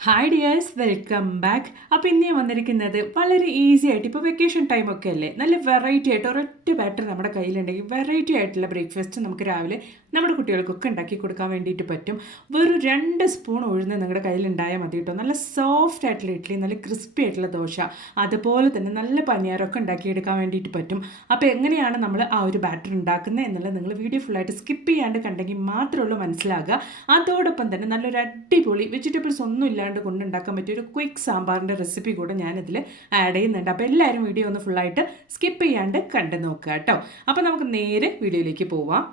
Hi dears, welcome back. അപ്പോൾ ഇന്ന് ഞാൻ വന്നിരിക്കുന്നത് വളരെ ഈസി ആയിട്ട്, ഇപ്പോൾ വെക്കേഷൻ ടൈമൊക്കെ അല്ലേ, നല്ല വെറൈറ്റി ആയിട്ട് ഒരൊറ്റ ബാറ്റർ നമ്മുടെ കയ്യിലുണ്ടെങ്കിൽ വെറൈറ്റി ആയിട്ടുള്ള ബ്രേക്ക്ഫാസ്റ്റ് നമുക്ക് രാവിലെ നമ്മുടെ കുട്ടികൾക്കൊക്കെ ഉണ്ടാക്കി കൊടുക്കാൻ വേണ്ടിയിട്ട് പറ്റും. വെറും 2 സ്പൂൺ ഉഴുന്ന് നിങ്ങളുടെ കയ്യിലുണ്ടായാൽ മതി കേട്ടോ. നല്ല സോഫ്റ്റ് ആയിട്ടുള്ള ഇഡ്ഡലി, നല്ല ക്രിസ്പി ആയിട്ടുള്ള ദോശ, അതുപോലെ തന്നെ നല്ല പനിയാരമൊക്കെ ഉണ്ടാക്കിയെടുക്കാൻ വേണ്ടിയിട്ട് പറ്റും. അപ്പോൾ എങ്ങനെയാണ് നമ്മൾ ആ ഒരു ബാറ്റർ ഉണ്ടാക്കുന്നത് എന്നുള്ളത് നിങ്ങൾ വീഡിയോ ഫുള്ളായിട്ട് സ്കിപ്പ് ചെയ്യാണ്ട് കണ്ടെങ്കിൽ മാത്രമേ ഉള്ളൂ മനസ്സിലാകുക. അതോടൊപ്പം തന്നെ നല്ലൊരു അടിപൊളി വെജിറ്റബിൾസ് ഒന്നും ഇല്ലാണ്ട് കൊണ്ടുണ്ടാക്കാൻ പറ്റിയ ഒരു ക്വിക്ക് സാമ്പാറിൻ്റെ റെസിപ്പി കൂടെ ഞാനിതിൽ ആഡ് ചെയ്യുന്നുണ്ട്. അപ്പോൾ എല്ലാവരും വീഡിയോ ഒന്ന് ഫുള്ളായിട്ട് സ്കിപ്പ് ചെയ്യാണ്ട് കണ്ടു നോക്കുക കേട്ടോ. അപ്പോൾ നമുക്ക് നേരെ വീഡിയോയിലേക്ക് പോവാം.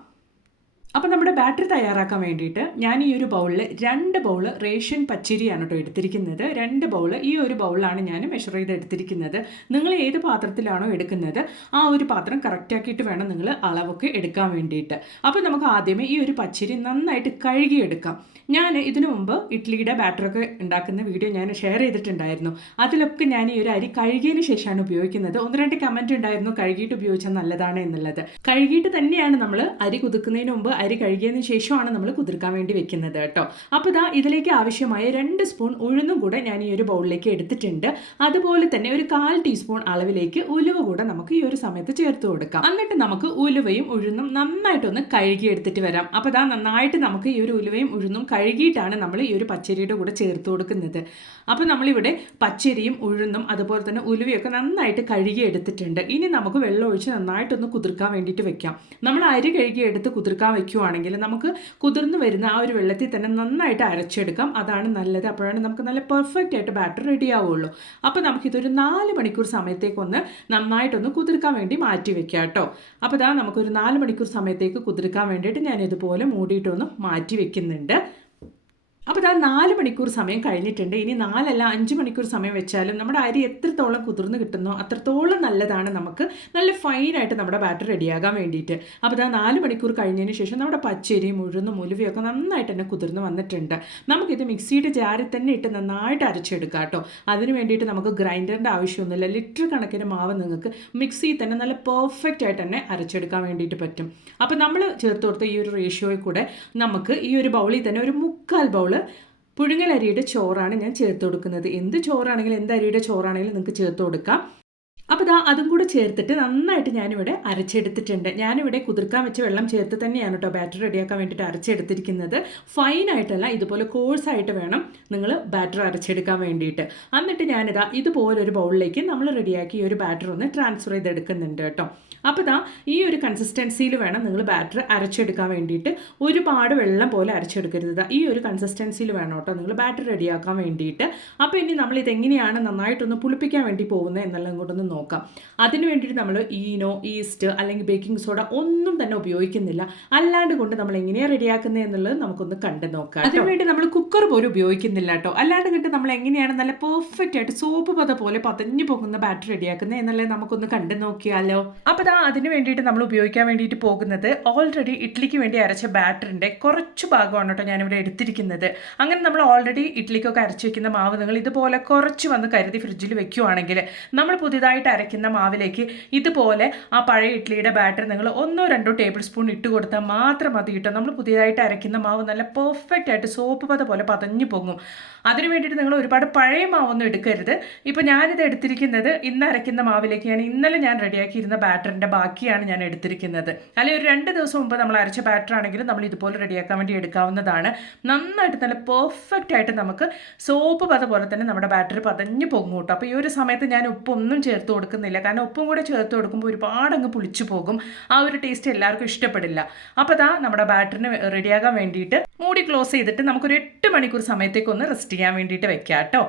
അപ്പോൾ നമ്മുടെ ബാറ്ററി തയ്യാറാക്കാൻ വേണ്ടിയിട്ട് ഞാൻ ഈ ഒരു ബൗളിൽ 2 ബൗൾ റേഷൻ പച്ചരിയാണ് കേട്ടോ എടുത്തിരിക്കുന്നത്. 2 ബൗൾ, ഈ ഒരു ബൗളിലാണ് ഞാൻ മെഷർ ചെയ്ത് എടുത്തിരിക്കുന്നത്. നിങ്ങൾ ഏത് പാത്രത്തിലാണോ എടുക്കുന്നത് ആ ഒരു പാത്രം കറക്റ്റാക്കിയിട്ട് വേണം നിങ്ങൾ അളവൊക്കെ എടുക്കാൻ വേണ്ടിയിട്ട്. അപ്പോൾ നമുക്ക് ആദ്യമേ ഈ ഒരു പച്ചരി നന്നായിട്ട് കഴുകിയെടുക്കാം. ഞാൻ ഇതിനു മുമ്പ് ഇഡ്ഡലിയുടെ ബാറ്ററൊക്കെ ഉണ്ടാക്കുന്ന വീഡിയോ ഞാൻ ഷെയർ ചെയ്തിട്ടുണ്ടായിരുന്നു. അതിലൊക്കെ ഞാൻ ഈ ഒരു അരി കഴുകിയതിന് ശേഷമാണ് ഉപയോഗിക്കുന്നത്. 1-2 കമൻറ്റ് ഉണ്ടായിരുന്നു കഴുകിയിട്ട് ഉപയോഗിച്ചാൽ നല്ലതാണ് എന്നുള്ളത്. കഴുകിയിട്ട് തന്നെയാണ് നമ്മൾ അരി കുതിക്കുന്നതിന് മുമ്പ് അരി കഴുകിയതിന് ശേഷമാണ് നമ്മൾ കുതിർക്കാൻ വേണ്ടി വെക്കുന്നത് കേട്ടോ. അപ്പോൾ ഇതാ ഇതിലേക്ക് ആവശ്യമായ 2 സ്പൂൺ ഉഴുന്നും കൂടെ ഞാൻ ഈ ഒരു ബൗളിലേക്ക് എടുത്തിട്ടുണ്ട്. അതുപോലെ തന്നെ ഒരു 1/4 ടീസ്പൂൺ അളവിലേക്ക് ഉലുവ കൂടെ നമുക്ക് ഈ ഒരു സമയത്ത് ചേർത്ത് കൊടുക്കാം. എന്നിട്ട് നമുക്ക് ഉലുവയും ഉഴുന്നും നന്നായിട്ടൊന്ന് കഴുകി എടുത്തിട്ട് വരാം. അപ്പോൾ ഇതാ നന്നായിട്ട് നമുക്ക് ഈ ഒരു ഉലുവയും ഉഴുന്നും കഴുകിയിട്ടാണ് നമ്മൾ ഈ ഒരു പച്ചരിയുടെ കൂടെ ചേർത്ത് കൊടുക്കുന്നത്. അപ്പോൾ നമ്മളിവിടെ പച്ചരിയും ഉഴുന്നും അതുപോലെ തന്നെ ഉലുവയൊക്കെ നന്നായിട്ട് കഴുകി എടുത്തിട്ടുണ്ട്. ഇനി നമുക്ക് വെള്ളം ഒഴിച്ച് നന്നായിട്ടൊന്ന് കുതിർക്കാൻ വേണ്ടിയിട്ട് വെക്കാം. നമ്മൾ അരി കഴുകി എടുത്ത് കുതിർക്കാൻ വെക്കുകയാണെങ്കിൽ നമുക്ക് കുതിർന്ന് വരുന്ന ആ ഒരു വെള്ളത്തിൽ തന്നെ നന്നായിട്ട് അരച്ചെടുക്കാം. അതാണ് നല്ലത്. അപ്പോഴാണ് നമുക്ക് നല്ല പെർഫെക്റ്റ് ആയിട്ട് ബാറ്റർ റെഡി ആവുള്ളൂ. അപ്പോൾ നമുക്കിതൊരു 4 മണിക്കൂർ സമയത്തേക്കൊന്ന് നന്നായിട്ടൊന്ന് കുതിർക്കാൻ വേണ്ടി മാറ്റി വെക്കാം കേട്ടോ. അപ്പോൾ ഇതാ നമുക്കൊരു 4 മണിക്കൂർ സമയത്തേക്ക് കുതിർക്കാൻ വേണ്ടിയിട്ട് ഞാൻ ഇതുപോലെ മൂടിയിട്ടൊന്ന് മാറ്റി വെക്കുന്നുണ്ട്. അപ്പോൾ ഇതാ 4 മണിക്കൂർ സമയം കഴിഞ്ഞിട്ടുണ്ട്. ഇനി 4 അല്ല 5 മണിക്കൂർ സമയം വെച്ചാലും നമ്മുടെ അരി എത്രത്തോളം കുതിർന്ന് കിട്ടുന്നോ അത്രത്തോളം നല്ലതാണ്, നമുക്ക് നല്ല ഫൈനായിട്ട് നമ്മുടെ ബാറ്റർ റെഡിയാകാൻ വേണ്ടിയിട്ട്. അപ്പോൾ ഇതാ 4 മണിക്കൂർ കഴിഞ്ഞതിന് ശേഷം നമ്മുടെ പച്ചരിയും ഉഴുന്നും ഉലുവയൊക്കെ നന്നായിട്ട് തന്നെ കുതിർന്ന് വന്നിട്ടുണ്ട്. നമുക്കിത് മിക്സിയുടെ ജാറിൽ തന്നെ ഇട്ട് നന്നായിട്ട് അരച്ചെടുക്കാം കേട്ടോ. അതിന് വേണ്ടിയിട്ട് നമുക്ക് ഗ്രൈൻഡറിൻ്റെ ആവശ്യമൊന്നുമില്ല. ലിറ്റർ കണക്കിന് മാവ് നിങ്ങൾക്ക് മിക്സിയിൽ തന്നെ നല്ല പെർഫെക്റ്റ് ആയിട്ട് തന്നെ അരച്ചെടുക്കാൻ വേണ്ടിയിട്ട് പറ്റും. അപ്പോൾ നമ്മൾ ചേർത്ത് കൊടുത്ത ഈ ഒരു റേഷ്യോയിൽ കൂടെ നമുക്ക് ഈ ഒരു ബൗളിൽ തന്നെ ഒരു 3/4 ബൗൾ പുഴുങ്ങലരിയുടെ ചോറാണ് ഞാൻ ചേർത്ത് കൊടുക്കുന്നത്. എന്ത് ചോറാണെങ്കിലും എന്ത് അരിയുടെ ചോറാണെങ്കിലും നിങ്ങൾക്ക് ചേർത്ത് കൊടുക്കാം. അപ്പോൾ ഇതാ അതും കൂടെ ചേർത്തിട്ട് നന്നായിട്ട് ഞാനിവിടെ അരച്ചെടുത്തിട്ടുണ്ട്. ഞാനിവിടെ കുതിർക്കാൻ വെച്ച വെള്ളം ചേർത്ത് തന്നെയാണ് കേട്ടോ ബാറ്റർ റെഡിയാക്കാൻ വേണ്ടിയിട്ട് അരച്ചെടുത്തിരിക്കുന്നത്. ഫൈനായിട്ടല്ല, ഇതുപോലെ കോഴ്സായിട്ട് വേണം നിങ്ങൾ ബാറ്റർ അരച്ചെടുക്കാൻ വേണ്ടിയിട്ട്. എന്നിട്ട് ഞാനിതാ ഇതുപോലൊരു ബൗളിലേക്ക് നമ്മൾ റെഡിയാക്കി ഈ ഒരു ബാറ്റർ ഒന്ന് ട്രാൻസ്ഫർ ചെയ്തെടുക്കുന്നുണ്ട് കേട്ടോ. അപ്പോൾ ഇതാ ഈ ഒരു കൺസിസ്റ്റൻസിയിൽ വേണം നിങ്ങൾ ബാറ്റർ അരച്ചെടുക്കാൻ വേണ്ടിയിട്ട്. ഒരുപാട് വെള്ളം പോലെ അരച്ചെടുക്കരുത്. ഈ ഒരു കൺസിസ്റ്റൻസിയിൽ വേണം കേട്ടോ നിങ്ങൾ ബാറ്റർ റെഡിയാക്കാൻ വേണ്ടിയിട്ട്. അപ്പോൾ ഇനി നമ്മൾ ഇതെങ്ങനെയാണ് നന്നായിട്ടൊന്ന് പുളിപ്പിക്കാൻ വേണ്ടി പോകുന്നത് എന്നെല്ലാം ഇങ്ങോട്ടൊന്ന് നോക്കാം. അതിന് വേണ്ടിയിട്ട് നമ്മൾ ഈനോ, ഈസ്റ്റ് അല്ലെങ്കിൽ ബേക്കിംഗ് സോഡ ഒന്നും തന്നെ ഉപയോഗിക്കുന്നില്ല. അല്ലാണ്ട് കൊണ്ട് നമ്മൾ എങ്ങനെയാണ് റെഡിയാക്കുന്നത് എന്നുള്ളത് നമുക്കൊന്ന് കണ്ടു നോക്കാം. അതിനുവേണ്ടി നമ്മൾ കുക്കർ പോലും ഉപയോഗിക്കുന്നില്ല കേട്ടോ. അല്ലാണ്ട് കണ്ട് നമ്മൾ എങ്ങനെയാണ് നല്ല പെർഫെക്റ്റ് ആയിട്ട് സോപ്പ് പത പോലെ പതഞ്ഞു പോകുന്ന ബാറ്റർ റെഡിയാക്കുന്നത് എന്നുള്ളത് നമുക്കൊന്ന് കണ്ടു നോക്കിയാലോ. അപ്പോൾ അതിന് വേണ്ടിയിട്ട് നമ്മൾ ഉപയോഗിക്കാൻ വേണ്ടിയിട്ട് പോകുന്നത് ഓൾറെഡി ഇഡ്ഡലിക്ക് വേണ്ടി അരച്ച ബാറ്ററിൻ്റെ കുറച്ച് ഭാഗമാണ് കേട്ടോ ഞാനിവിടെ എടുത്തിരിക്കുന്നത്. അങ്ങനെ നമ്മൾ ഓൾറെഡി ഇഡ്ഡലിക്കൊക്കെ അരച്ച് വെക്കുന്ന മാവ് നിങ്ങൾ ഇതുപോലെ കുറച്ച് വന്ന് കരുതി ഫ്രിഡ്ജിൽ വെക്കുകയാണെങ്കിൽ നമ്മൾ പുതിയതായിട്ട് അരയ്ക്കുന്ന മാവിലേക്ക് ഇതുപോലെ ആ പഴയ ഇഡ്ഡലിയുടെ ബാറ്റർ നിങ്ങൾ 1-2 ടേബിൾ സ്പൂൺ ഇട്ട് കൊടുത്താൽ മാത്രം മതി കേട്ടോ. നമ്മൾ പുതിയതായിട്ട് അരയ്ക്കുന്ന മാവ് നല്ല പെർഫെക്റ്റ് ആയിട്ട് സോപ്പ് പത പോലെ പതഞ്ഞു പോകും. അതിന് വേണ്ടിയിട്ട് നിങ്ങൾ ഒരുപാട് പഴയ മാവൊന്നും എടുക്കരുത്. ഇപ്പോൾ ഞാനിത് എടുത്തിരിക്കുന്നത് ഇന്ന് അരയ്ക്കുന്ന മാവിലേക്ക് ഇന്നലെ ഞാൻ റെഡിയാക്കിയിരുന്ന ബാറ്ററിൻ്റെ ബാക്കിയാണ് ഞാൻ എടുത്തിരിക്കുന്നത്. അല്ലെങ്കിൽ ഒരു 2 ദിവസം മുമ്പ് നമ്മൾ അരച്ച ബാറ്റർ ആണെങ്കിലും നമ്മൾ ഇതുപോലെ റെഡിയാക്കാൻ വേണ്ടി എടുക്കാവുന്നതാണ്. നന്നായിട്ട് നല്ല പെർഫെക്റ്റ് ആയിട്ട് നമുക്ക് സോപ്പ് പത പോലെ തന്നെ നമ്മുടെ ബാറ്ററി പതഞ്ഞു പോകും കേട്ടോ. അപ്പോൾ ഈ ഒരു സമയത്ത് ഞാൻ ഉപ്പൊന്നും ചേർത്ത് കൊടുക്കുന്നില്ല. കാരണം ഉപ്പും കൂടെ ചേർത്ത് കൊടുക്കുമ്പോൾ ഒരുപാട് അങ്ങ് പുളിച്ചു പോകും. ആ ഒരു ടേസ്റ്റ് എല്ലാവർക്കും ഇഷ്ടപ്പെടില്ല. അപ്പോൾ നമ്മുടെ ബാറ്ററിന് റെഡിയാകാൻ വേണ്ടിയിട്ട് മൂടി ക്ലോസ് ചെയ്തിട്ട് നമുക്കൊരു 8 മണിക്കൂർ സമയത്തേക്ക് ഒന്ന് റെസ്റ്റ് ചെയ്യാൻ വേണ്ടിയിട്ട് വെക്കാം കേട്ടോ.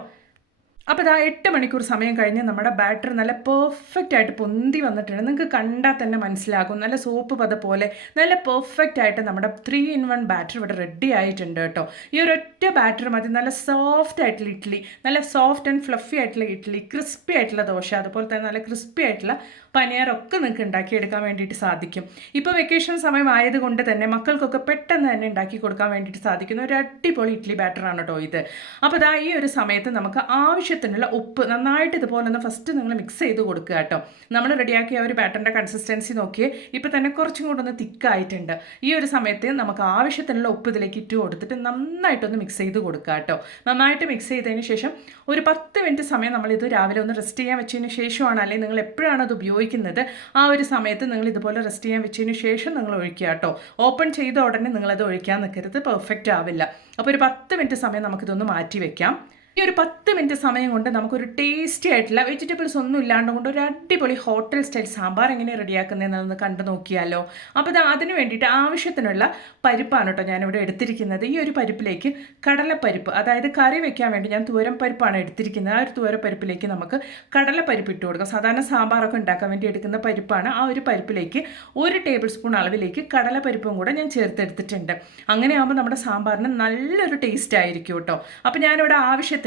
അപ്പോൾ 8 മണിക്കൂർ സമയം കഴിഞ്ഞ് നമ്മുടെ ബാറ്റർ നല്ല പെർഫെക്റ്റ് ആയിട്ട് പൊന്തി വന്നിട്ടുണ്ട്. നിങ്ങൾക്ക് കണ്ടാൽ തന്നെ മനസ്സിലാകും. നല്ല സോപ്പ് പത പോലെ നല്ല പെർഫെക്റ്റ് ആയിട്ട് നമ്മുടെ 3-in-1 ബാറ്റർ ഇവിടെ റെഡി ആയിട്ടുണ്ട് കേട്ടോ. ഈ ഒരൊറ്റ ബാറ്റർ മതി നല്ല സോഫ്റ്റ് ആയിട്ടുള്ള ഇഡ്ഡലി, നല്ല സോഫ്റ്റ് ആൻഡ് ഫ്ലഫി ആയിട്ടുള്ള ഇഡ്ഡലി, ക്രിസ്പി ആയിട്ടുള്ള ദോശ, അതുപോലെ തന്നെ നല്ല ക്രിസ്പി ആയിട്ടുള്ള പനിയാരൊക്കെ നിങ്ങൾക്ക് ഉണ്ടാക്കിയെടുക്കാൻ വേണ്ടിയിട്ട് സാധിക്കും. ഇപ്പോൾ വെക്കേഷൻ സമയം ആയതുകൊണ്ട് തന്നെ മക്കൾക്കൊക്കെ പെട്ടെന്ന് തന്നെ ഉണ്ടാക്കി കൊടുക്കാൻ വേണ്ടിയിട്ട് സാധിക്കുന്ന ഒരു അടിപൊളി ഇഡ്ഡലി ബാറ്ററാണ് കേട്ടോ ഇത്. അപ്പോൾ ഇതാ ഈ ഒരു സമയത്ത് നമുക്ക് ആവശ്യത്തിനുള്ള ഉപ്പ് നന്നായിട്ട് ഇതുപോലെ ഒന്ന് ഫസ്റ്റ് നിങ്ങൾ മിക്സ് ചെയ്ത് കൊടുക്കുക കേട്ടോ. നമ്മൾ റെഡിയാക്കിയ ഒരു ബാറ്ററിൻ്റെ കൺസിസ്റ്റൻസി നോക്കിയേ ഇപ്പോൾ തന്നെ കുറച്ചും കൂടെ ഒന്ന് തിക്കായിട്ടുണ്ട്. ഈ ഒരു സമയത്ത് നമുക്ക് ആവശ്യത്തിനുള്ള ഉപ്പ് ഇതിലേക്ക് ഇട്ട് കൊടുത്തിട്ട് നന്നായിട്ടൊന്ന് മിക്സ് ചെയ്ത് കൊടുക്കുക കേട്ടോ. നന്നായിട്ട് മിക്സ് ചെയ്തതിന് ശേഷം ഒരു 10 മിനിറ്റ് സമയം നമ്മളിത് രാവിലെ ഒന്ന് റെസ്റ്റ് ചെയ്യാൻ വെച്ചതിന് ശേഷമാണ്, അല്ലെങ്കിൽ നിങ്ങൾ എപ്പോഴാണ് അത് ഉപയോഗിക്കുന്നത് ആ ഒരു സമയത്ത് നിങ്ങൾ ഇതുപോലെ റെസ്റ്റ് ചെയ്യാൻ വെച്ചതിന് ശേഷം നിങ്ങൾ ഒഴിക്കുക കേട്ടോ. ഓപ്പൺ ചെയ്ത ഉടനെ നിങ്ങളത് ഒഴിക്കാൻ നിൽക്കരുത്, പെർഫെക്റ്റ് ആവില്ല. അപ്പോൾ ഒരു 10 മിനിറ്റ് സമയം നമുക്കിതൊന്ന് മാറ്റി വെക്കാം. ഈ ഒരു 10 മിനിറ്റ് സമയം കൊണ്ട് നമുക്കൊരു ടേസ്റ്റി ആയിട്ടുള്ള വെജിറ്റബിൾസ് ഒന്നും ഇല്ലാണ്ട് കൊണ്ട് ഒരു അടിപൊളി ഹോട്ടൽ സ്റ്റൈൽ സാമ്പാർ എങ്ങനെ റെഡിയാക്കുന്നതെന്നൊന്ന് കണ്ടു നോക്കിയാലോ. അപ്പോൾ ഇത് അതിന് വേണ്ടിയിട്ട് ആവശ്യത്തിനുള്ള പരിപ്പാണ് കേട്ടോ ഞാനിവിടെ എടുത്തിരിക്കുന്നത്. ഈ ഒരു പരിപ്പിലേക്ക് കടലപ്പരിപ്പ്, അതായത് കറി വെക്കാൻ വേണ്ടി ഞാൻ തുവരം പരിപ്പാണ് എടുത്തിരിക്കുന്നത്. ആ ഒരു തുവരപ്പരിപ്പിലേക്ക് നമുക്ക് കടലപ്പരിപ്പ് ഇട്ട് കൊടുക്കാം. സാധാരണ സാമ്പാറൊക്കെ ഉണ്ടാക്കാൻ വേണ്ടി എടുക്കുന്ന പരിപ്പാണ്. ആ ഒരു പരിപ്പിലേക്ക് 1 ടേബിൾ സ്പൂൺ അളവിലേക്ക് കടലപ്പരിപ്പും കൂടെ ഞാൻ ചേർത്തെടുത്തിട്ടുണ്ട്. അങ്ങനെയാകുമ്പോൾ നമ്മുടെ സാമ്പാറിന് നല്ലൊരു ടേസ്റ്റ് ആയിരിക്കും കേട്ടോ. അപ്പോൾ ഞാനിവിടെ ആവശ്യത്തിന്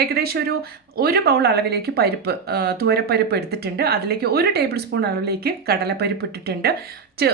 ഏകദേശം ഒരു ബൗൾ അളവിലേക്ക് തുവരപ്പരിപ്പ് എടുത്തിട്ടുണ്ട്. അതിലേക്ക് 1 ടേബിൾ സ്പൂൺ അളവിലേക്ക് കടലപ്പരിപ്പ് ഇട്ടിട്ടുണ്ട്.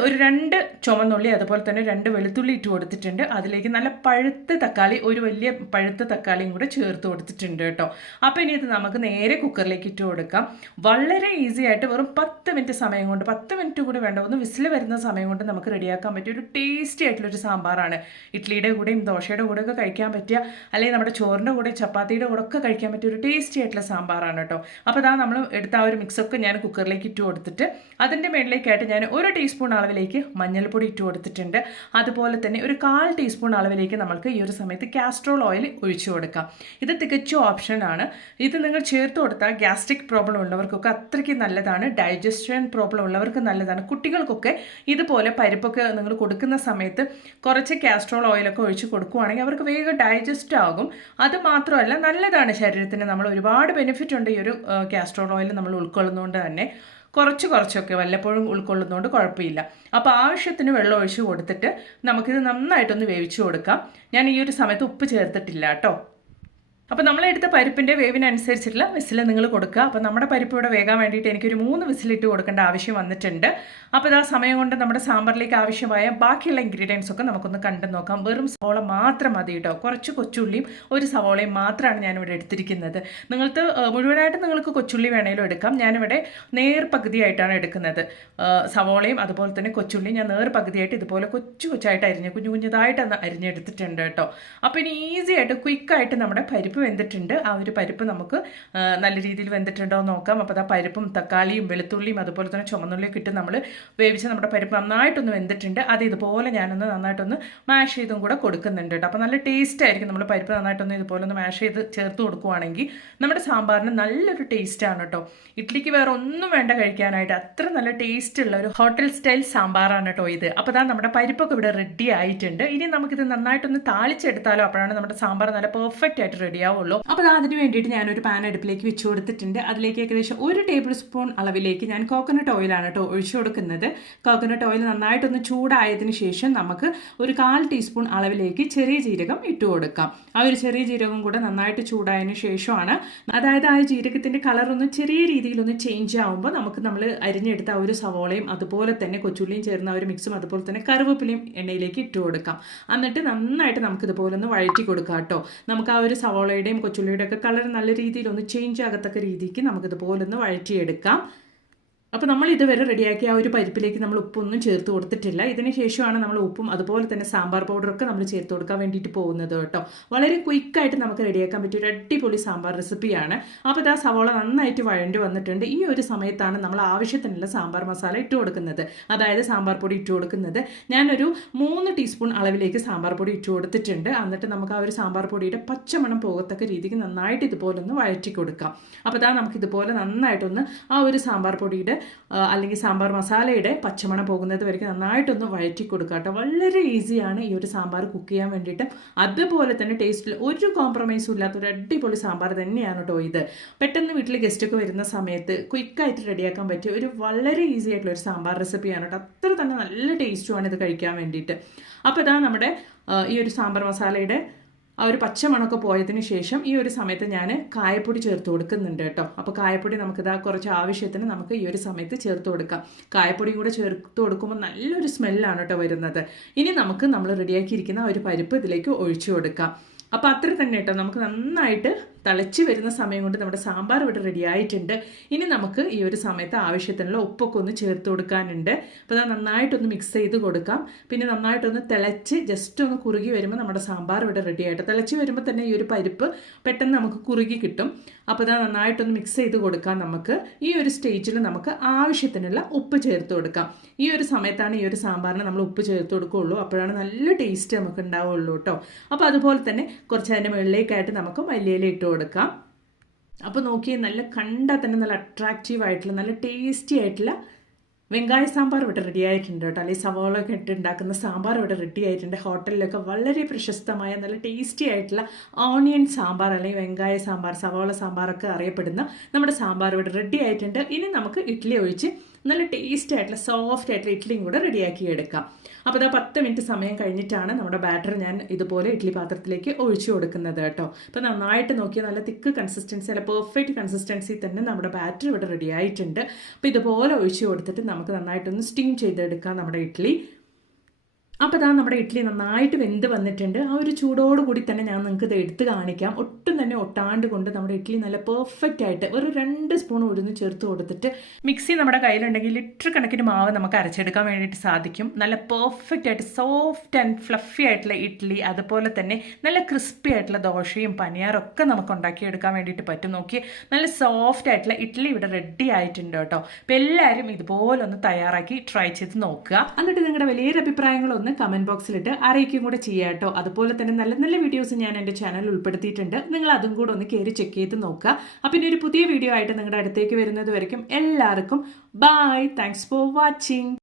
ഒരു 2 ചുവന്നുള്ളി അതുപോലെ തന്നെ 2 വെളുത്തുള്ളി ഇട്ട് കൊടുത്തിട്ടുണ്ട്. അതിലേക്ക് നല്ല പഴുത്ത തക്കാളി, ഒരു വലിയ പഴുത്ത തക്കാളിയും കൂടെ ചേർത്ത് കൊടുത്തിട്ടുണ്ട് കേട്ടോ. അപ്പോൾ ഇനി ഇത് നമുക്ക് നേരെ കുക്കറിലേക്ക് ഇട്ട് കൊടുക്കാം. വളരെ ഈസി ആയിട്ട് വെറും 10 മിനിറ്റ് സമയം കൊണ്ട്, 10 മിനിറ്റ് കൂടി വേണ്ട, ഒന്ന് വിസിൽ വരുന്ന സമയം കൊണ്ട് നമുക്ക് റെഡിയാക്കാൻ പറ്റിയ ഒരു ടേസ്റ്റി ആയിട്ടുള്ളൊരു സാമ്പാറാണ്. ഇഡ്ഡലിയുടെ കൂടെയും ദോശയുടെ കൂടെയൊക്കെ കഴിക്കാൻ പറ്റിയ, അല്ലെങ്കിൽ നമ്മുടെ ചോറിൻ്റെ കൂടെ ചപ്പാത്തിയുടെ കൂടെ ഒക്കെ കഴിക്കാൻ പറ്റിയ ഒരു ടേസ്റ്റി ആയിട്ടുള്ള സാമ്പാറാണ് കേട്ടോ. അപ്പോൾ അതാ നമ്മൾ എടുത്ത ആ ഒരു മിക്സൊക്കെ ഞാൻ കുക്കറിലേക്ക് ഇട്ട് കൊടുത്തിട്ട് അതിൻ്റെ മേളിലേക്കായിട്ട് ഞാൻ 1 ടീസ്പൂൺ അളവിലേക്ക് മഞ്ഞൾപ്പൊടി ഇട്ട് കൊടുത്തിട്ടുണ്ട്. അതുപോലെ തന്നെ ഒരു 1/4 ടീസ്പൂൺ അളവിലേക്ക് നമുക്ക് ഈ ഒരു സമയത്ത് കാസ്ട്രോൾ ഓയിൽ ഒഴിച്ചു കൊടുക്കാം. ഇത് തികച്ചും ഓപ്ഷനാണ്. ഇത് നിങ്ങൾ ചേർത്ത് കൊടുത്താൽ ഗ്യാസ്ട്രിക് പ്രോബ്ലം ഉള്ളവർക്കൊക്കെ അത്രയ്ക്ക് നല്ലതാണ്. ഡൈജഷൻ പ്രോബ്ലം ഉള്ളവർക്ക് നല്ലതാണ്. കുട്ടികൾക്കൊക്കെ ഇതുപോലെ പരിപ്പൊക്കെ നിങ്ങൾ കൊടുക്കുന്ന സമയത്ത് കുറച്ച് കാസ്ട്രോൾ ഓയിലൊക്കെ ഒഴിച്ച് കൊടുക്കുകയാണെങ്കിൽ അവർക്ക് വേഗം ഡൈജസ്റ്റ് ആകും. അത് മാത്രമല്ല നല്ലതാണ് ശരീരത്തിന്. നമ്മൾ ഒരുപാട് ബെനിഫിറ്റ് ഉണ്ട് ഈ ഒരു കാസ്ട്രോൾ ഓയിൽ നമ്മൾ ഉൾക്കൊള്ളുന്നതുകൊണ്ട് തന്നെ. കുറച്ചൊക്കെ വല്ലപ്പോഴും ഉൾക്കൊള്ളുന്നതുകൊണ്ട് കുഴപ്പമില്ല. അപ്പോൾ ആവശ്യത്തിന് വെള്ളം ഒഴിച്ച് കൊടുത്തിട്ട് നമുക്കിത് നന്നായിട്ടൊന്ന് വേവിച്ച് കൊടുക്കാം. ഞാൻ ഈ ഒരു സമയത്ത് ഉപ്പ് ചേർത്തിട്ടില്ല കേട്ടോ. അപ്പോൾ നമ്മളെടുത്ത പരിപ്പിൻ്റെ വേവിനനുസരിച്ചിട്ടുള്ള വിസിൽ നിങ്ങൾ കൊടുക്കുക. അപ്പോൾ നമ്മുടെ പരിപ്പ് ഇവിടെ വേകാൻ വേണ്ടിയിട്ട് എനിക്കൊരു 3 വിസിലിട്ട് കൊടുക്കേണ്ട ആവശ്യം വന്നിട്ടുണ്ട്. അപ്പോൾ ആ സമയം കൊണ്ട് നമ്മുടെ സാമ്പാറിലേക്ക് ആവശ്യമായ ബാക്കിയുള്ള ഇൻഗ്രീഡിയൻസ് ഒക്കെ നമുക്കൊന്ന് കണ്ടു നോക്കാം. വെറും സവോള മാത്രം മതി കേട്ടോ. കുറച്ച് കൊച്ചുള്ളിയും ഒരു സവോളയും മാത്രമാണ് ഞാനിവിടെ എടുത്തിരിക്കുന്നത്. നിങ്ങൾക്ക് മുഴുവനായിട്ട് നിങ്ങൾക്ക് കൊച്ചുള്ളി വേണേലും എടുക്കാം. ഞാനിവിടെ നേർപകുതിയായിട്ടാണ് എടുക്കുന്നത്. സവോളയും അതുപോലെ തന്നെ കൊച്ചുള്ളിയും ഞാൻ നേർപകുതിയായിട്ട് ഇതുപോലെ കൊച്ചായിട്ട് കുഞ്ഞുതായിട്ട് അരിഞ്ഞെടുത്തിട്ടുണ്ട് കേട്ടോ. അപ്പോൾ ഇനി ഈസി ആയിട്ട് ക്വിക്കായിട്ട് നമ്മുടെ പരിപ്പ് വെന്തിട്ടുണ്ട്. ആ ഒരു പരിപ്പ് നമുക്ക് നല്ല രീതിയിൽ വെന്തിട്ടുണ്ടോ എന്ന് നോക്കാം. അപ്പോൾ ആ പരിപ്പും തക്കാളിയും വെളുത്തുള്ളിയും അതുപോലെ തന്നെ ചുമന്നുള്ളിയൊക്കെ ഇട്ട് നമ്മൾ വേവിച്ച് നമ്മുടെ പരിപ്പ് നന്നായിട്ടൊന്ന് വെന്തിട്ടുണ്ട്. അത് ഇതുപോലെ ഞാനൊന്ന് നന്നായിട്ടൊന്ന് മാഷ് ചെയ്തും കൂടെ കൊടുക്കുന്നുണ്ട് കേട്ടോ. അപ്പോൾ നല്ല ടേസ്റ്റ് ആയിരിക്കും. നമ്മൾ പരിപ്പ് നന്നായിട്ടൊന്ന് ഇതുപോലെ ഒന്ന് മാഷ് ചെയ്ത് ചേർത്ത് കൊടുക്കുകയാണെങ്കിൽ നമ്മുടെ സാമ്പാറിന് നല്ലൊരു ടേസ്റ്റാണ് കേട്ടോ. ഇഡ്ഡലിക്ക് വേറെ ഒന്നും വേണ്ട കഴിക്കാനായിട്ട്, അത്ര നല്ല ടേസ്റ്റ് ഉള്ള ഒരു ഹോട്ടൽ സ്റ്റൈൽ സാമ്പാറാണ് കേട്ടോ ഇത്. അപ്പോൾ അതാ നമ്മുടെ പരിപ്പൊക്കെ ഇവിടെ റെഡി ആയിട്ടുണ്ട്. ഇനി നമുക്കിത് നന്നായിട്ടൊന്ന് താളിച്ചെടുത്താലോ, അപ്പോഴാണ് നമ്മുടെ സാമ്പാർ നല്ല പെർഫെക്റ്റ് ആയിട്ട് റെഡി ആവുള്ളൂ. അപ്പോൾ അതിന് വേണ്ടിയിട്ട് ഞാനൊരു പാൻ അടുപ്പിലേക്ക് വെച്ച് കൊടുത്തിട്ടുണ്ട്. അതിലേക്ക് ഏകദേശം 1 ടേബിൾ സ്പൂൺ അളവിലേക്ക് ഞാൻ കോക്കനട്ട് ഓയിലാണ് കേട്ടോ ഒഴിച്ചു കൊടുക്കുന്നത്. കോക്കനട്ട് ഓയിൽ നന്നായിട്ടൊന്ന് ചൂടായതിനു ശേഷം നമുക്ക് ഒരു 1/4 ടീസ്പൂൺ അളവിലേക്ക് ചെറിയ ജീരകം ഇട്ട് കൊടുക്കാം. ആ ഒരു ചെറിയ ജീരകം കൂടെ നന്നായിട്ട് ചൂടായതിനു ശേഷമാണ്, അതായത് ആ ജീരകത്തിന്റെ കളർ ഒന്ന് ചെറിയ രീതിയിലൊന്ന് ചേഞ്ച് ആകുമ്പോൾ നമ്മൾ അരിഞ്ഞെടുത്ത ആ ഒരു സവോളയും അതുപോലെ തന്നെ കൊച്ചുള്ളിയും ചേർന്ന ആ ഒരു മിക്സും അതുപോലെ തന്നെ കറിവേപ്പിലയും എണ്ണയിലേക്ക് ഇട്ട് കൊടുക്കാം. എന്നിട്ട് നന്നായിട്ട് നമുക്ക് ഇതുപോലെ ഒന്ന് വഴറ്റി കൊടുക്കാം കേട്ടോ. നമുക്ക് ആ ഒരു സവോളയുടെയും കൊച്ചുള്ളിയുടെ ഒക്കെ കളർ നല്ല രീതിയിൽ ഒന്ന് ചേഞ്ച് ആകത്തക്ക രീതിക്ക് നമുക്കിതുപോലെ ഒന്ന് വഴറ്റിയെടുക്കാം. അപ്പോൾ നമ്മൾ ഇതുവരെ റെഡിയാക്കിയ ആ ഒരു പരിപ്പിലേക്ക് നമ്മൾ ഉപ്പൊന്നും ചേർത്ത് കൊടുത്തിട്ടില്ല. ഇതിന് ശേഷമാണ് നമ്മൾ ഉപ്പും അതുപോലെ തന്നെ സാമ്പാർ പൗഡറൊക്കെ നമ്മൾ ചേർത്ത് കൊടുക്കാൻ വേണ്ടിയിട്ട് പോകുന്നത് കേട്ടോ. വളരെ ക്വിക്കായിട്ട് നമുക്ക് റെഡിയാക്കാൻ പറ്റിയ ഒരു അടിപൊളി സാമ്പാർ റെസിപ്പിയാണ്. അപ്പോൾ ഇതാ സവോള നന്നായിട്ട് വഴണ്ടി വന്നിട്ടുണ്ട്. ഈ ഒരു സമയത്താണ് നമ്മൾ ആവശ്യത്തിനുള്ള സാമ്പാർ മസാല ഇട്ട് കൊടുക്കുന്നത്, അതായത് സാമ്പാർ പൊടി ഇട്ട് കൊടുക്കുന്നത്. ഞാനൊരു 3 ടീസ്പൂൺ അളവിലേക്ക് സാമ്പാർ പൊടി ഇട്ട് കൊടുത്തിട്ടുണ്ട്. എന്നിട്ട് നമുക്ക് ആ ഒരു സാമ്പാർ പൊടിയുടെ പച്ചമണം പോകത്തക്ക രീതിക്ക് നന്നായിട്ട് ഇതുപോലെ ഒന്ന് വഴറ്റി കൊടുക്കാം. അപ്പോൾ ഇതാ നമുക്ക് ഇതുപോലെ നന്നായിട്ടൊന്ന് ആ ഒരു സാമ്പാർ പൊടിയുടെ അല്ലെങ്കിൽ സാമ്പാർ മസാലയുടെ പച്ചമണം പോകുന്നത് വരെയ്ക്ക് നന്നായിട്ടൊന്ന് വഴറ്റി കൊടുക്കുക കേട്ടോ. വളരെ ഈസിയാണ് ഈ ഒരു സാമ്പാർ കുക്ക് ചെയ്യാൻ വേണ്ടിയിട്ട്. അതുപോലെ തന്നെ ടേസ്റ്റിൽ ഒരു കോംപ്രമൈസും ഇല്ലാത്തൊരു അടിപൊളി സാമ്പാർ തന്നെയാണ് കേട്ടോ ഇത്. പെട്ടെന്ന് വീട്ടിൽ ഗസ്റ്റൊക്കെ വരുന്ന സമയത്ത് ക്വിക്കായിട്ട് റെഡിയാക്കാൻ പറ്റിയ ഒരു വളരെ ഈസി ആയിട്ടുള്ള ഒരു സാമ്പാർ റെസിപ്പിയാണ് കേട്ടോ. അത്ര തന്നെ നല്ല ടേസ്റ്റുമാണ് ഇത് കഴിക്കാൻ വേണ്ടിയിട്ട്. അപ്പോൾ ഇതാ നമ്മുടെ ഈ ഒരു സാമ്പാർ മസാലയുടെ ആ ഒരു പച്ചമണമൊക്കെ പോയതിന് ശേഷം ഈ ഒരു സമയത്ത് ഞാൻ കായപ്പൊടി ചേർത്ത് കൊടുക്കുന്നുണ്ട് കേട്ടോ. അപ്പോൾ കായപ്പൊടി നമുക്കിതാ കുറച്ച് ആവശ്യത്തിന് നമുക്ക് ഈ ഒരു സമയത്ത് ചേർത്ത് കൊടുക്കാം. കായപ്പൊടി കൂടെ ചേർത്ത് കൊടുക്കുമ്പോൾ നല്ലൊരു സ്മെല്ലാണ് കേട്ടോ വരുന്നത്. ഇനി നമുക്ക് നമ്മൾ റെഡിയാക്കിയിരിക്കുന്ന ആ ഒരു പരിപ്പ് ഇതിലേക്ക് ഒഴിച്ചു കൊടുക്കാം. അപ്പോൾ അത്ര തന്നെ കേട്ടോ, നമുക്ക് നന്നായിട്ട് തിളച്ച് വരുന്ന സമയം കൊണ്ട് നമ്മുടെ സാമ്പാർ ഇവിടെ റെഡി ആയിട്ടുണ്ട്. ഇനി നമുക്ക് ഈ ഒരു സമയത്ത് ആവശ്യത്തിനുള്ള ഉപ്പൊക്കെ ഒന്ന് ചേർത്ത് കൊടുക്കാനുണ്ട്. അപ്പോൾ അത് നന്നായിട്ടൊന്ന് മിക്സ് ചെയ്ത് കൊടുക്കാം. പിന്നെ നന്നായിട്ടൊന്ന് തിളച്ച് ജസ്റ്റ് ഒന്ന് കുറുകി വരുമ്പോൾ നമ്മുടെ സാമ്പാർ ഇവിടെ റെഡി ആയിട്ട്, തിളച്ച് വരുമ്പോൾ തന്നെ ഈ ഒരു പരിപ്പ് പെട്ടെന്ന് നമുക്ക് കുറുകി കിട്ടും. അപ്പോൾ അത് നന്നായിട്ടൊന്ന് മിക്സ് ചെയ്ത് കൊടുക്കാം. നമുക്ക് ഈ ഒരു സ്റ്റേജിൽ നമുക്ക് ആവശ്യത്തിനുള്ള ഉപ്പ് ചേർത്ത് കൊടുക്കാം. ഈ ഒരു സമയത്താണ് ഈ ഒരു സാമ്പാറിന് നമ്മൾ ഉപ്പ് ചേർത്ത് കൊടുക്കുകയുള്ളൂ. അപ്പോഴാണ് നല്ല ടേസ്റ്റ് നമുക്ക് ഉണ്ടാവുള്ളൂ കേട്ടോ. അപ്പോൾ അതുപോലെ തന്നെ കുറച്ച് അതിൻ്റെ മുകളിലേക്കായിട്ട് നമുക്ക് മല്ലിയില ഇട്ട് കൊടുക്കാം. അപ്പോൾ നോക്കിയാൽ നല്ല കണ്ടാൽ തന്നെ നല്ല അട്രാക്റ്റീവ് ആയിട്ടുള്ള നല്ല ടേസ്റ്റി ആയിട്ടുള്ള വെങ്കായ സാമ്പാർ ഇവിടെ റെഡി ആയിട്ടുണ്ട് കേട്ടോ. അല്ലെങ്കിൽ സവാളൊക്കെ ഇട്ട് ഉണ്ടാക്കുന്ന സാമ്പാർ ഇവിടെ റെഡി ആയിട്ടുണ്ട്. ഹോട്ടലിലൊക്കെ വളരെ പ്രശസ്തമായ നല്ല ടേസ്റ്റി ആയിട്ടുള്ള ഓണിയൻ സാമ്പാർ അല്ലെങ്കിൽ വെങ്കായ സാമ്പാർ, സവാള സാമ്പാറൊക്കെ അറിയപ്പെടുന്ന നമ്മുടെ സാമ്പാർ ഇവിടെ റെഡി ആയിട്ടുണ്ട്. ഇനി നമുക്ക് ഇഡ്ഡലി ഒഴിച്ച് നല്ല ടേസ്റ്റ് ആയിട്ടുള്ള സോഫ്റ്റ് ആയിട്ടുള്ള ഇഡ്ഡലിയും കൂടെ റെഡിയാക്കി എടുക്കാം. അപ്പോൾ ഇതാ 10 മിനിറ്റ് സമയം കഴിഞ്ഞിട്ടാണ് നമ്മുടെ ബാറ്റർ ഞാൻ ഇതുപോലെ ഇഡ്ഡലി പാത്രത്തിലേക്ക് ഒഴിച്ചു കൊടുക്കുന്നത് കേട്ടോ. അപ്പോൾ നന്നായിട്ട് നോക്കിയാൽ നല്ല തിക്ക് കൺസിസ്റ്റൻസി, നല്ല പെർഫെക്റ്റ് കൺസിസ്റ്റൻസി തന്നെ നമ്മുടെ ബാറ്റർ ഇവിടെ റെഡി ആയിട്ടുണ്ട്. അപ്പോൾ ഇതുപോലെ ഒഴിച്ചു കൊടുത്തിട്ട് നമുക്ക് നന്നായിട്ടൊന്ന് സ്റ്റീം ചെയ്തെടുക്കാം നമ്മുടെ ഇഡ്ഡലി. അപ്പോൾ ഇതാ നമ്മുടെ ഇഡ്ഡലി നന്നായിട്ട് വെന്ത് വന്നിട്ടുണ്ട്. ആ ഒരു ചൂടോടുകൂടി തന്നെ ഞാൻ നിങ്ങൾക്ക് ഇത് എടുത്ത് കാണിക്കാം. ഒട്ടും തന്നെ ഒട്ടാണ്ട് കൊണ്ട് നമ്മുടെ ഇഡ്ഡലി നല്ല പെർഫെക്റ്റ് ആയിട്ട് ഒരു 2 സ്പൂൺ ഉഴുന്ന് ചേർത്ത് കൊടുത്തിട്ട് മിക്സി നമ്മുടെ കയ്യിലുണ്ടെങ്കിൽ ലിറ്റർ കണക്കിന് മാവ് നമുക്ക് അരച്ചെടുക്കാൻ വേണ്ടിയിട്ട് സാധിക്കും. നല്ല പെർഫെക്റ്റ് ആയിട്ട് സോഫ്റ്റ് ആൻഡ് ഫ്ലഫി ആയിട്ടുള്ള ഇഡ്ഡലി, അതുപോലെ തന്നെ നല്ല ക്രിസ്പി ആയിട്ടുള്ള ദോശയും പനിയാറും ഒക്കെ നമുക്ക് ഉണ്ടാക്കിയെടുക്കാൻ വേണ്ടിയിട്ട് പറ്റും. നോക്കി നല്ല സോഫ്റ്റ് ആയിട്ടുള്ള ഇഡ്ഡലി ഇവിടെ റെഡി ആയിട്ടുണ്ട് കേട്ടോ. അപ്പോൾ എല്ലാവരും ഇതുപോലെ ഒന്ന് തയ്യാറാക്കി ട്രൈ ചെയ്ത് നോക്കുക. എന്നിട്ട് നിങ്ങളുടെ വലിയൊരു അഭിപ്രായങ്ങളൊന്നും കമന്റ് ബോക്സിലിട്ട് അറിയിക്കും കൂടെ ചെയ്യാം കേട്ടോ. അതുപോലെ തന്നെ നല്ല നല്ല വീഡിയോസ് ഞാൻ എൻ്റെ ചാനലിൽ ഉൾപ്പെടുത്തിയിട്ടുണ്ട്. നിങ്ങൾ അതും കൂടെ ഒന്ന് കയറി ചെക്ക് ചെയ്ത് നോക്കുക. അപ്പം ഇനി ഒരു പുതിയ വീഡിയോ ആയിട്ട് നിങ്ങളുടെ അടുത്തേക്ക് വരുന്നത് വരയ്ക്കും എല്ലാവർക്കും ബൈ. Thanks for watching.